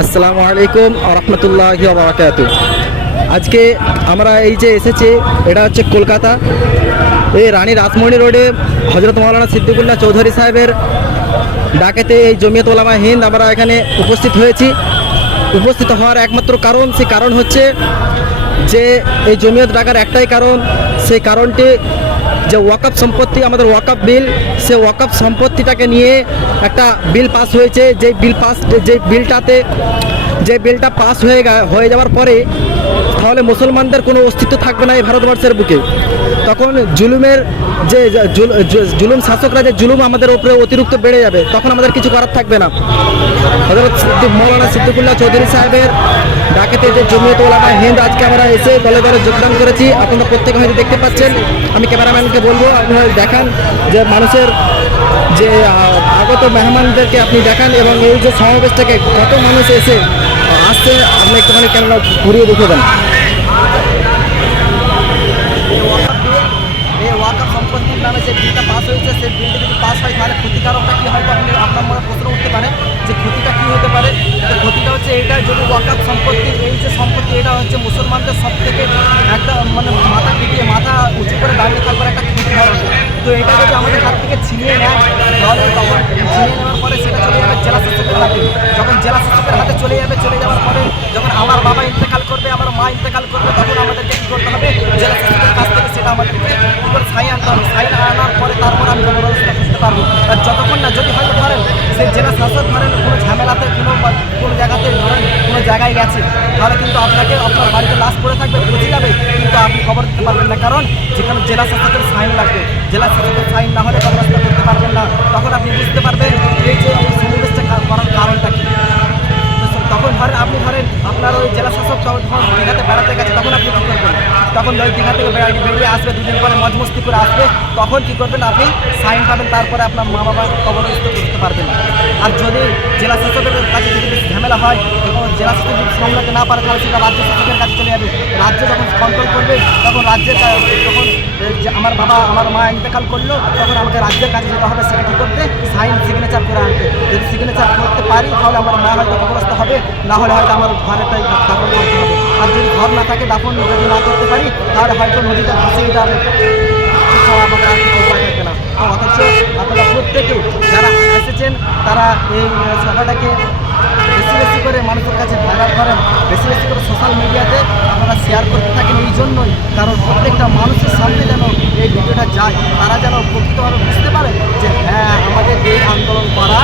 আসসালামু আলাইকুম ওয়া রাহমাতুল্লাহি ওয়া বারাকাতুহু। আজকে আমরা এই যে এসেছি, এটা হচ্ছে কলকাতা, এই রানী রাসমণি রোডে হযরত মাওলানা সিদ্দিকুল্লাহ চৌধুরী সাহেবের ডাকেতে এই জমিয়ত উলামা হিন্দ আমরা এখানে উপস্থিত হয়েছি। উপস্থিত হওয়ার একমাত্র কারণ, সেই কারণ হচ্ছে যে এই জমিয়ত ডাকার একটাই কারণ, সেই কারণটি যে ওয়াকফ সম্পত্তি, আমাদের ওয়াকফ বিল, সে ওয়াকফ সম্পত্তিটাকে নিয়ে একটা বিল পাস হয়েছে। যে বিলটা পাস হয়ে যাওয়ার পরে তাহলে মুসলমানদের কোনো অস্তিত্ব থাকবে না এই ভারতবর্ষের বুকে। তখন জুলুমের যে জুলুম শাসকরা যে জুলুম আমাদের উপরে অতিরিক্ত বেড়ে যাবে, তখন আমাদের কিছু করার থাকবে না। হযরত মাওলানা সিদ্দিকুল্লাহ চৌধুরী সাহেবের ডাকেতে যে জমিয়ত উলামা হিন্দ আজকে আমরা এসে দলে দলে যোগদান করেছি। আপনারা প্রত্যেকে হয়তো দেখতে পাচ্ছেন। আমি ক্যামেরাম্যানকে বলবো আপনি দেখান যে মানুষের যে আগত মেহমানদেরকে আপনি দেখান, এবং এই যে সমাবেশটাকে কত মানুষ এসে আসছে আপনি একটুখানি ক্যামেরা ঘুরিয়ে দেখে দেন। এই ওয়াকফ সম্পত্তির নামে যে বিলটা পাস হয়েছে, সেই বিলটা যদি পাস হয় তাহলে ক্ষতিকারকটা কী হয়, আপনার মনে প্রশ্ন উঠতে পারে যে ক্ষতিটা কী হতে পারে। ক্ষতিটা হচ্ছে এইটা, যদি ওয়াকফ সম্পত্তি, এই যে সম্পত্তি, এটা হচ্ছে মুসলমানদের সব থেকে একটা মানে মাথা টিকিয়ে মাথা উঁচু করে দাঁড়িয়ে থাকবার একটা ক্ষতি ধরনের। তো এটা যদি আমাদের হাত থেকে ছিনিয়ে নেয়, তাহলে তখন ছিনিয়ে নেওয়ার পরে সেটা চলে যাবে জেলা শাসকের হাতে। যখন জেলা শাসকের হাতে চলে যাওয়ার পরে যখন আমার বাবা ইন্তেকাল করবে, আমার মা ইন্তেকাল করবে, তখন আমাদেরকে কী করতে হবে, জেলা শাসকের কাছ থেকে সেটা আমাদেরকে কী করে সাইন আনতে হবে। সাইন আনার পরে তারপর আমি ব্যবস্থা বুঝতে পারবো। আর যতক্ষণ না, যদি হয়তো ধরেন সেই জেলা শাসক ধরেন কোনো ঝামেলাতে কোনো জায়গাতে ধরেন কোনো জায়গায় গেছে, তাহলে কিন্তু আপনাকে আপনার বাড়িতে লাশ পড়ে থাকবে, বুঝে যাবে, কিন্তু আপনি খবর দিতে পারবেন না, কারণ যেখানে জেলা শাসকের সাইন লাগবে। জেলা শাসকের সাইন না হলে ব্যবস্থা করতে পারবেন না। তখন আপনি বুঝতে পারবেন এই যে সমাবেশটা করার কারণটা কী। তখন ধরেন আপনার ওই জেলা শাসক যখন দীঘাতে বেড়াতে গেছে, তখন আপনি কী করবেন, তখন ওই দীঘা থেকে বেরিয়ে আসবে, দুদিন পরে মজমস্তি করে আসবে, তখন কী করবেন, আপনি সাইন পাবেন, তারপরে আপনার মা বাবার কবরস্থ করতে পারবেন। আর যদি জেলা শাসকের কাছে যদি ঝামেলা হয়, তখন জেলা শাসক যদি সামলাতে না পারে, তাহলে সেটা রাজ্য শাসকের কাছে চলে যাবে। রাজ্য যখন কন্ট্রোল করবে, তখন যখন আমার বাবা আমার মা ইন্তেকাল করলো, তখন আমাকে রাজ্যের কাছে যেতে হবে, সেটা কী করতে, সাইন সিগনেচার করে আনতে। যদি সিগনেচার করতে পারি, তাহলে আমার মা হয়তো কবরস্থ হবে, না হলে হয়তো আমার ঘরেটাই দাফন করতে হবে। আর যদি ঘর না থাকে, দাফন যদি না করতে পারি, তাহলে হয়তো নদীতে ভাসিয়ে যাবে, আমাদের আর কিছু উপায় থাকবে না। অথচ আপনারা প্রত্যেকে যারা এসেছেন, তারা এই সভাটাকে বেশি করে মানুষের কাছে ভাইরাল করেন, বেশি করে সোশ্যাল মিডিয়াতে আপনারা শেয়ার করতে থাকেন। এই জন্যই, কারণ প্রত্যেকটা মানুষের সামনে যেন এই ভিডিওটা যায়, তারা যেন প্রকৃতভাবে বুঝতে পারে যে হ্যাঁ, আমাদের এই আন্দোলন করা